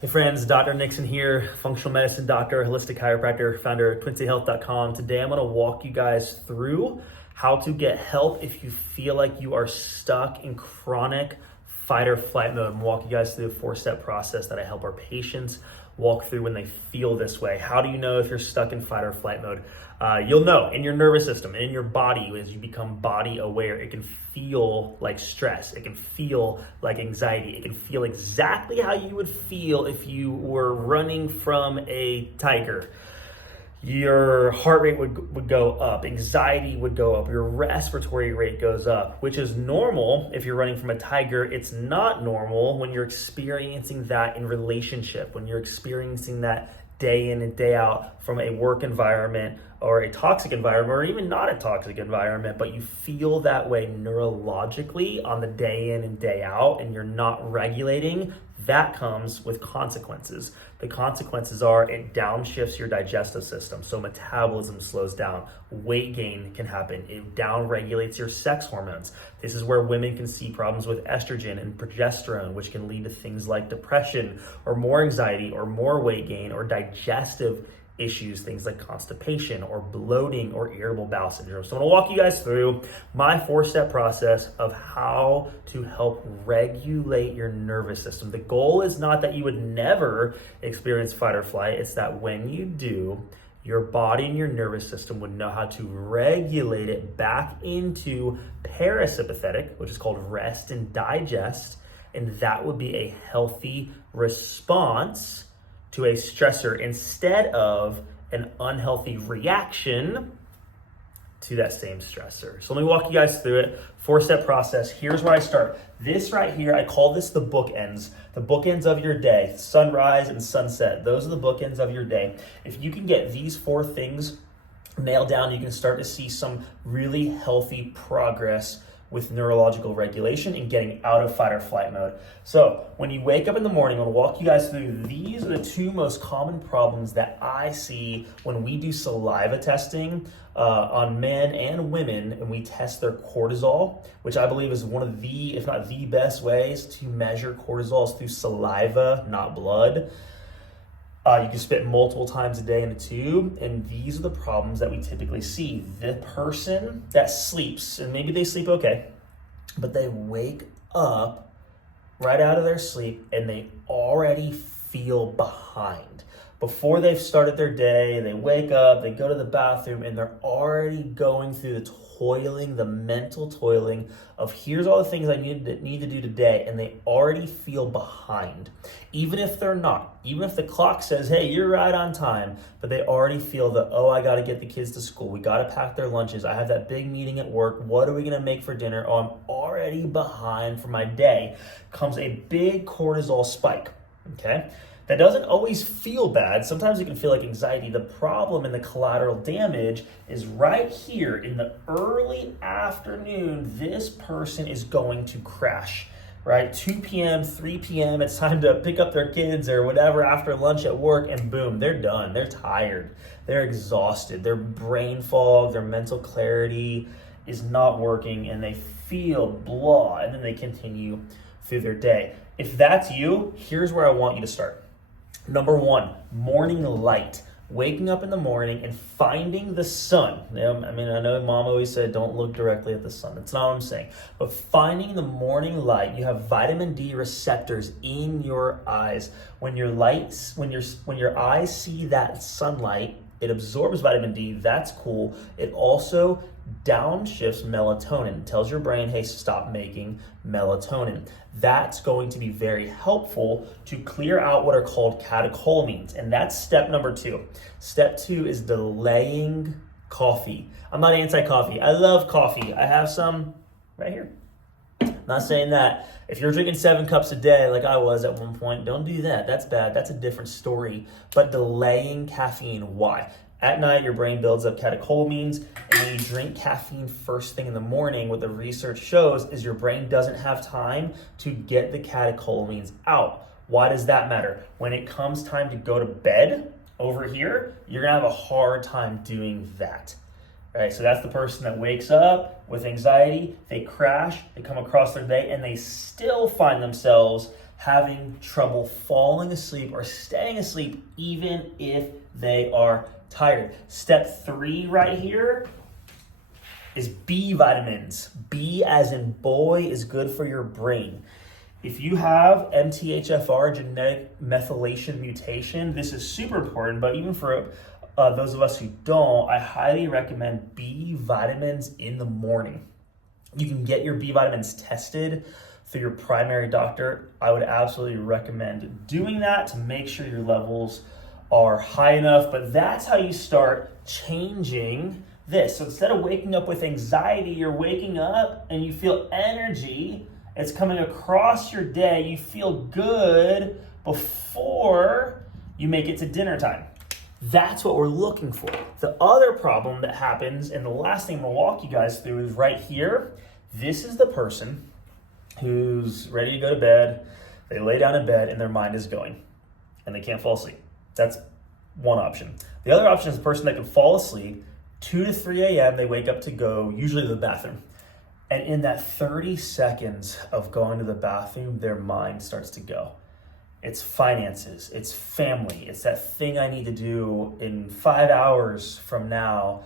Hey friends, Dr. Nixon here, functional medicine doctor, holistic chiropractor, founder of TwinCityHealth.com. Today I'm going to walk you guys through how to get help if you feel like you are stuck in chronic fight or flight mode. I'm walk you guys through a 4-step process that I help our patients walk through when they feel this way. How do you know if you're stuck in fight or flight mode? You'll know in your nervous system, in your body, as you become body aware. It can feel like stress. It can feel like anxiety. It can feel exactly how you would feel if you were running from a tiger. Your heart rate would go up, anxiety would go up, your respiratory rate goes up, which is normal if you're running from a tiger. It's not normal when you're experiencing that in relationship, when you're experiencing that day in and day out from a work environment or a toxic environment, or even not a toxic environment, but you feel that way neurologically on the day in and day out, and you're not regulating. That comes with consequences. The consequences are it downshifts your digestive system, so metabolism slows down. Weight gain can happen. It downregulates your sex hormones. This is where women can see problems with estrogen and progesterone, which can lead to things like depression or more anxiety or more weight gain or digestive issues, things like constipation or bloating or irritable bowel syndrome. So I'm gonna walk you guys through my 4-step process of how to help regulate your nervous system. The goal is not that you would never experience fight or flight. It's that when you do, your body and your nervous system would know how to regulate it back into parasympathetic, which is called rest and digest. And that would be a healthy response to a stressor instead of an unhealthy reaction to that same stressor. So let me walk you guys through it. 4-step process. Here's where I start. This right here, I call this the bookends of your day. Sunrise and sunset. Those are the bookends of your day. If you can get these 4 things nailed down, you can start to see some really healthy progress with neurological regulation and getting out of fight or flight mode. So when you wake up in the morning, I'll walk you guys through. These are the 2 most common problems that I see when we do saliva testing on men and women, and we test their cortisol, which I believe is one of the, if not the best ways to measure cortisol is through saliva, not blood. You can spit multiple times a day in a tube, and these are the problems that we typically see. The person that sleeps, and maybe they sleep okay, but they wake up right out of their sleep and they already feel behind. Before they've started their day, they wake up, they go to the bathroom, and they're already going through the toiling, the mental toiling of here's all the things I need to do today, and they already feel behind. Even if they're not, even if the clock says, hey, you're right on time, but they already feel that, oh, I gotta get the kids to school, we gotta pack their lunches, I have that big meeting at work, what are we gonna make for dinner? Oh, I'm already behind for my day. Comes a big cortisol spike, okay? That doesn't always feel bad. Sometimes it can feel like anxiety. The problem and the collateral damage is right here in the early afternoon. This person is going to crash, right? 2 p.m., 3 p.m., it's time to pick up their kids or whatever after lunch at work, and boom, they're done. They're tired. They're exhausted. Their brain fog, their mental clarity is not working, and they feel blah, and then they continue through their day. If that's you, here's where I want you to start. Number 1, morning light. Waking up in the morning and finding the sun. I mean, I know mom always said don't look directly at the sun. That's not what I'm saying. But finding the morning light, you have vitamin D receptors in your eyes. When your eyes see that sunlight, it absorbs vitamin D. That's cool. It also downshifts melatonin. It tells your brain, hey, stop making melatonin. That's going to be very helpful to clear out what are called catecholamines. And that's step number 2. Step 2 is delaying coffee. I'm not anti-coffee. I love coffee. I have some right here. Not saying that if you're drinking 7 cups a day like I was at one point, don't do that. That's bad. That's a different story. But delaying caffeine, why? At night, your brain builds up catecholamines, and when you drink caffeine first thing in the morning, what the research shows is your brain doesn't have time to get the catecholamines out. Why does that matter? When it comes time to go to bed over here, you're gonna have a hard time doing that. Right, so that's the person that wakes up with anxiety, they crash, they come across their day, and they still find themselves having trouble falling asleep or staying asleep even if they are tired. Step 3 right here is B vitamins. B as in boy is good for your brain. If you have MTHFR, genetic methylation mutation, this is super important, but even for those of us who don't, I highly recommend B vitamins in the morning. You can get your B vitamins tested through your primary doctor. I would absolutely recommend doing that to make sure your levels are high enough, but that's how you start changing this. So instead of waking up with anxiety, you're waking up and you feel energy. It's coming across your day. You feel good before you make it to dinner time. That's what we're looking for. The other problem that happens, and the last thing I'm gonna walk you guys through is right here. This is the person who's ready to go to bed. They lay down in bed and their mind is going and they can't fall asleep. That's one option. The other option is the person that can fall asleep 2 to 3 a.m. They wake up to go usually to the bathroom. And in that 30 seconds of going to the bathroom, their mind starts to go. It's finances, it's family, it's that thing I need to do in 5 hours from now,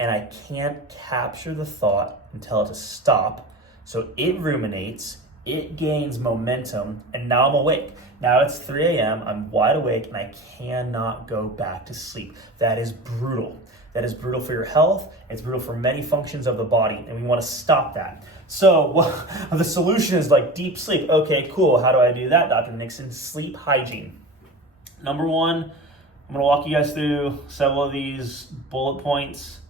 and I can't capture the thought and tell it to stop. So it ruminates, it gains momentum, and now I'm awake. Now it's 3 a.m., I'm wide awake, and I cannot go back to sleep. That is brutal. That is brutal for your health. It's brutal for many functions of the body, and we want to stop that. So the solution is like deep sleep. Okay, cool. How do I do that, Dr. Nixon? Sleep hygiene. Number 1, I'm going to walk you guys through several of these bullet points.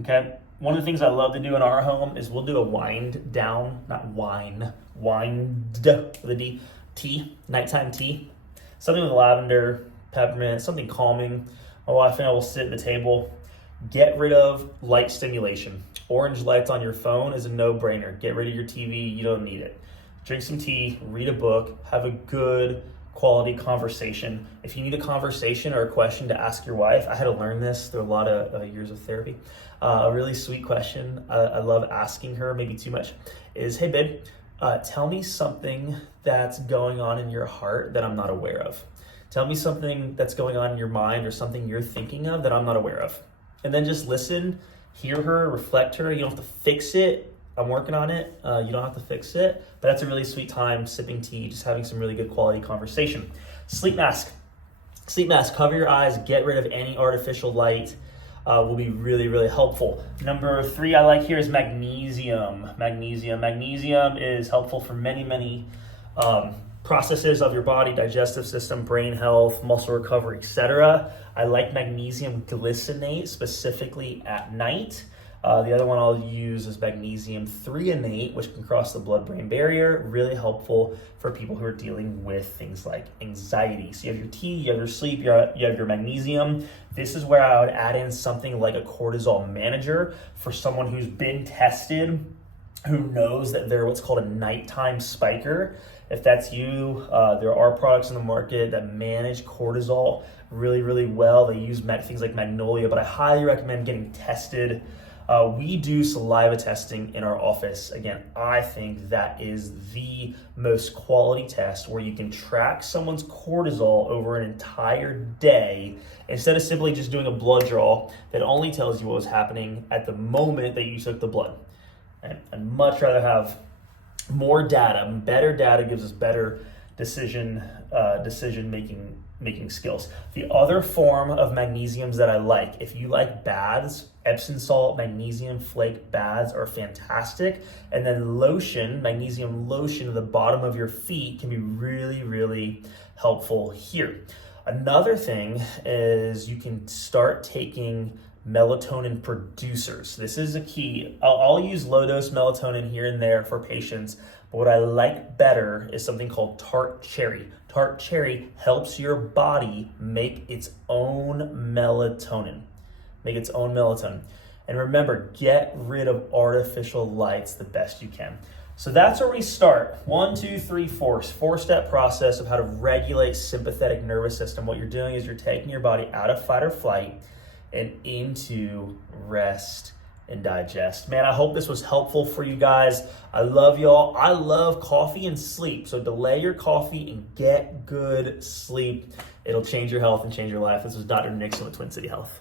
Okay. One of the things I love to do in our home is we'll do a wind down, not wine, wind with a D, tea, nighttime tea. Something with lavender, peppermint, something calming. My wife and I will sit at the table. Get rid of light stimulation. Orange lights on your phone is a no-brainer. Get rid of your TV, you don't need it. Drink some tea, read a book, have a good quality conversation. If you need a conversation or a question to ask your wife, I had to learn this through a lot of years of therapy. A really sweet question I love asking her, maybe too much, is, hey babe, tell me something that's going on in your heart that I'm not aware of. Tell me something that's going on in your mind or something you're thinking of that I'm not aware of. And then just listen, hear her, reflect her. You don't have to fix it. I'm working on it. You don't have to fix it. But that's a really sweet time, sipping tea, just having some really good quality conversation. Sleep mask. Sleep mask, cover your eyes, get rid of any artificial light. Will be really, really helpful. Number 3 I like here is magnesium. Magnesium is helpful for many processes of your body, digestive system, brain health, muscle recovery, etc. I like magnesium glycinate specifically at night. The other one I'll use is magnesium threonate, which can cross the blood-brain barrier. Really helpful for people who are dealing with things like anxiety. So you have your tea, you have your sleep, you have your magnesium. This is where I would add in something like a cortisol manager for someone who's been tested, who knows that they're what's called a nighttime spiker. If that's you, there are products in the market that manage cortisol really, really well. They use things like Magnolia, but I highly recommend getting tested. We do saliva testing in our office. Again, I think that is the most quality test where you can track someone's cortisol over an entire day instead of simply just doing a blood draw that only tells you what was happening at the moment that you took the blood. And I'd much rather have more data. Better data gives us better decision making skills. The other form of magnesiums that I like, if you like baths, Epsom salt, magnesium flake baths are fantastic. And then lotion, magnesium lotion at the bottom of your feet can be really, really helpful here. Another thing is you can start taking melatonin producers. This is a key. I'll use low dose melatonin here and there for patients, but what I like better is something called tart cherry. Tart cherry helps your body make its own melatonin. And remember, get rid of artificial lights the best you can. So that's where we start. 1, 2, 3, 4. 4-step process of how to regulate sympathetic nervous system. What you're doing is you're taking your body out of fight or flight and into rest and digest. Man, I hope this was helpful for you guys. I love y'all. I love coffee and sleep. So delay your coffee and get good sleep. It'll change your health and change your life. This was Dr. Nixon with Twin City Health.